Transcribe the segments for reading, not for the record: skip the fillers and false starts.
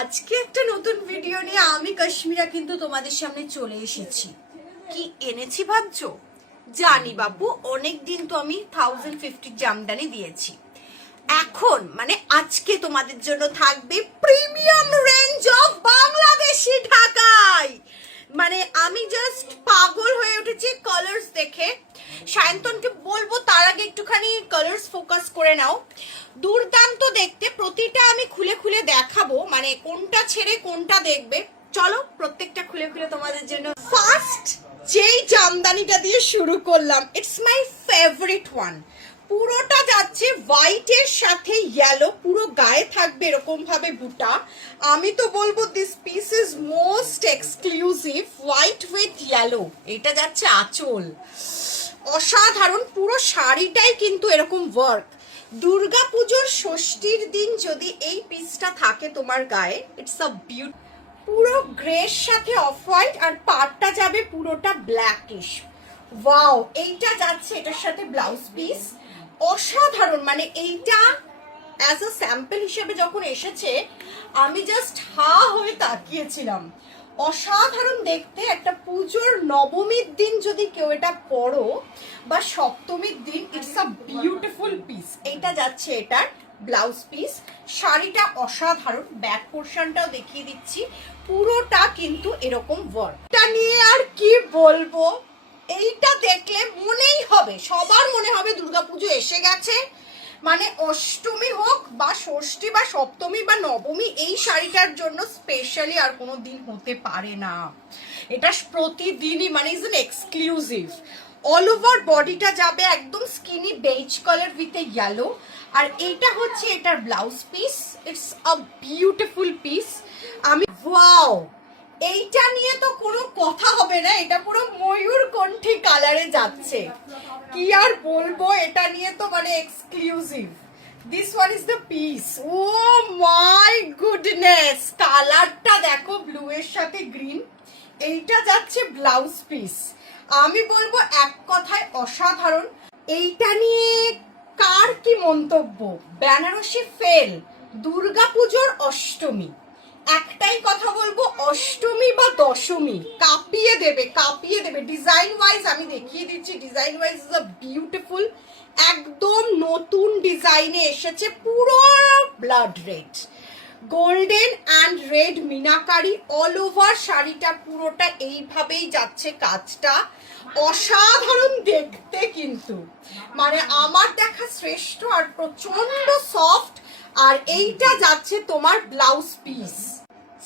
আজকে একটা নতুন ভিডিও নিয়ে আমি কাশ্মীরা কিন্তু তোমাদের সামনে চলে এসেছি। কি এনেছি ভাবছো? জানি বাপু, অনেক দিন তো আমি 1050 জামদানি দিয়েছি। এখন মানে আজকে তোমাদের জন্য থাকবে প্রিমিয়াম রেঞ্জ অফ বাংলাদেশি ঢাকাই। মানে আমি জাস্ট পাগল হয়ে উঠেছি কালার্স দেখে। সায়ন্তনকে বলবো তার আগে একটুখানি কালার্স ফোকাস করে নাও। দুর্দান্ত দেখতে, প্রতিটা আমি খুলে খুলে দেখাবো, মানে কোনটা ছেড়ে কোনটা দেখবে। চলো প্রত্যেকটা খুলে খুলে তোমাদের জন্য। ফার্স্ট যেই জামদানিটা দিয়ে শুরু করলাম, ইটস মাই ফেভারিট ওয়ান। পুরোটা যাচ্ছে হোয়াইটের সাথে ইয়েলো, পুরো গায়ে থাকবে এরকম ভাবে বুটা। আমি তো বলবো this piece is most exclusive, white with yellow. এটা যাচ্ছে আঁচল, অসাধারণ। পুরো শাড়িটাই কিন্তু এরকম ওয়ার্ক। দুর্গাপুজোর ষষ্ঠীর দিন যদি এই পিসটা থাকে তোমার গায়ে, ইটস আ বিউটি। পুরো গ্রের সাথে অফ হোয়াইট, আর পাড়টা যাবে পুরোটা ব্ল্যাকিশ। ওয়াও, এইটা যাচ্ছে এটার সাথে ব্লাউজ পিস। অসাধারণ, মানে এইটা অ্যাজ আ স্যাম্পল হিসেবে যখন এসেছে আমি জাস্ট হা হয়ে তাকিয়েছিলাম। অসাধারণ দেখতে। একটা পুজোর নবমীর দিন যদি কেউ এটা পরো বা সপ্তমীর দিন, ইটস আ বিউটিফুল পিস। এইটা যাচ্ছে এটার ব্লাউজ পিস। শাড়িটা অসাধারণ, ব্যাক পোর্শনটাও দেখিয়ে দিচ্ছি। পুরোটা কিন্তু এরকম ওয়ার্ক। এটা নিয়ে আর কি বলবো, এইটা দেখলে মনেই হবে, সবার মনে হবে দুর্গাপুজো এসে গেছে। মানে অষ্টমী হোক বা ষষ্ঠী বা সপ্তমী বা নবমী, এই শাড়িটার জন্য স্পেশালি আর কোনো দিন হতে পারে না। এটা প্রতিদিনই মানে is an exclusive. All over বডিটা যাবে একদম skinny beige colour with a yellow. আর এইটা হচ্ছে এটার blouse piece. It's a beautiful piece. আমি ওয়াও, এইটা নিয়ে তো কোনো কথা হবে না। এটা পুরো ময়ূরকণ্ঠী কালারে যাচ্ছে, কি আর বলবো। এটা নিয়ে তো মানে exclusive. This one is the piece. Oh my goodness, কালারটা দেখো, ব্লু এর সাথে গ্রিন। এইটা যাচ্ছে ব্লাউজ পিস। আমি বলবো এক কথায় অসাধারণ। এইটা নিয়ে কার কি মন্তব্য? বেনারসি ফেল, দুর্গাপুজোর অষ্টমী। একটাই কথা বলবো, অষ্টমী বা দশমী কাঁপিয়ে দেবে, কাঁপিয়ে দেবে। ডিজাইন ওয়াইজ আমি দেখিয়ে দিচ্ছি। Design wise is a beautiful, একদম নতুন ডিজাইনে এসেছে। পুরো blood red, golden and red meenakari all over শাড়িটা। পুরোটা এইভাবেই যাচ্ছে কাজটা। অসাধারণ দেখতে কিন্তু, মানে আমার দেখা শ্রেষ্ঠ। আর প্রচন্ড সফট। আর এইটা যাচ্ছে তোমার ব্লাউজ পিস।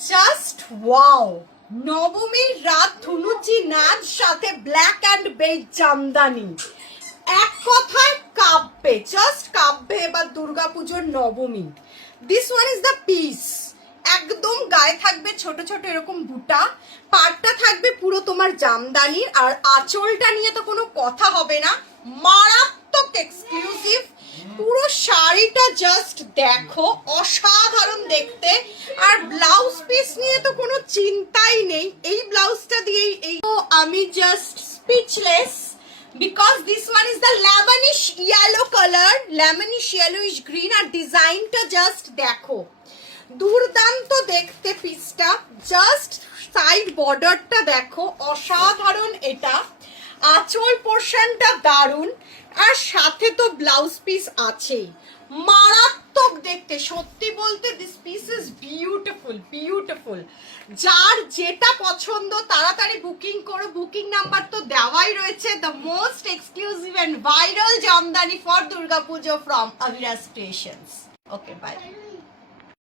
জাস্ট ওয়াও, নবমীর রাত ধুনুচি নাচ সাথে ব্ল্যাক অ্যান্ড বেজ জামদানি। এক কথায় কাঁপবে, জাস্ট কাঁপবে এবার দুর্গাপুজোর নবমী। This one is the piece. একদম গায়ে থাকবে ছোট ছোট এরকম বুটা, পাড়টা থাকবে পুরো তোমার জামদানির। আর আঁচলটা নিয়ে তো কোনো কথা হবে না, মারাত্মক এক্সক্লুসিভ। পুরো শাড়িটা জাস্ট দেখো, অসাধারণ দেখতে। আর ব্লাউজ পিস নিয়ে তো কোনো চিন্তাই নেই, এই ব্লাউজটা দিয়েই এই আমি just speechless. Because this one is the lemonish yellow color, lemonish yellowish green, আর ডিজাইনটা জাস্ট দেখো, দুর্দান্ত দেখতে পিসটা। জাস্ট সাইড বর্ডারটা দেখো, অসাধারণ। এটা আঁচল পোর্শনটা দারুণ, আর সাথে তো ব্লাউজ পিস আছেই, মারাত্মক দেখতে। সত্যি বলতে this piece is beautiful, beautiful. যার যেটা পছন্দ তাড়াতাড়ি বুকিং করো। বুকিং নাম্বার তো দেওয়াই রয়েছে। The most exclusive and viral jamdani for Durga Puja from Avira creations. Okay, by.